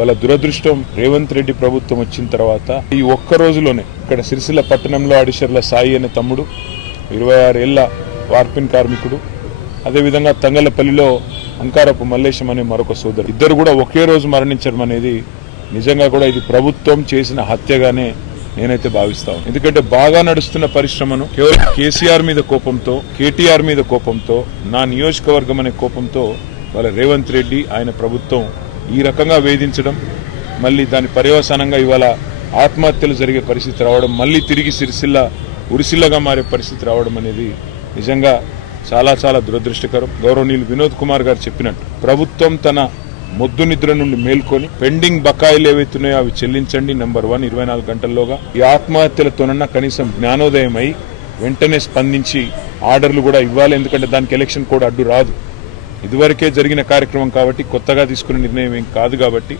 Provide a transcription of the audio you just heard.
వాళ్ళ దురదృష్టం రేవంత్ రెడ్డి ప్రభుత్వం వచ్చిన తర్వాత ఈ ఒక్క రోజులోనే ఇక్కడ సిరిసిల్ల పట్టణంలో అడిషర్ల సాయి అనే తమ్ముడు 26 ఏళ్ల వార్పిన్ కార్మికుడు, అదేవిధంగా తంగలపల్లిలో అంకారపు మల్లేశం అనే మరొక సోదరు, ఇద్దరు కూడా ఒకే రోజు మరణించడం అనేది నిజంగా కూడా ఇది ప్రభుత్వం చేసిన హత్యగానే నేనైతే భావిస్తాను. ఎందుకంటే బాగా నడుస్తున్న పరిశ్రమను కేవలం కేసీఆర్ మీద కోపంతో, కేటీఆర్ మీద కోపంతో, నా నియోజకవర్గం అనే కోపంతో వాళ్ళ రేవంత్ రెడ్డి ఆయన ప్రభుత్వం ఈ రకంగా వేధించడం, మళ్ళీ దాని పర్యవసానంగా ఇవాళ ఆత్మహత్యలు జరిగే పరిస్థితి రావడం, మళ్ళీ తిరిగి సిరిసిల్ల ఉరిసిల్లగా మారే పరిస్థితి రావడం అనేది నిజంగా చాలా చాలా దురదృష్టకరం. గౌరవనీయులు వినోద్ కుమార్ గారు చెప్పినట్టు ప్రభుత్వం తన మొద్దు నిద్ర నుండి మేల్కొని పెండింగ్ బకాయిలు ఏవైతున్నాయో అవి చెల్లించండి. నెంబర్ 1 24 గంటల్లోగా. ఈ ఆత్మహత్యలతోనన్నా కనీసం జ్ఞానోదయం అయి వెంటనే స్పందించి ఆర్డర్లు కూడా ఇవ్వాలి. ఎందుకంటే దానికి ఎలక్షన్ కోడ్ అడ్డు రాదు. ఇదివరకే జరిగిన కార్యక్రమం కాబట్టి కొత్తగా తీసుకునే నిర్ణయం ఏం కాదు కాబట్టి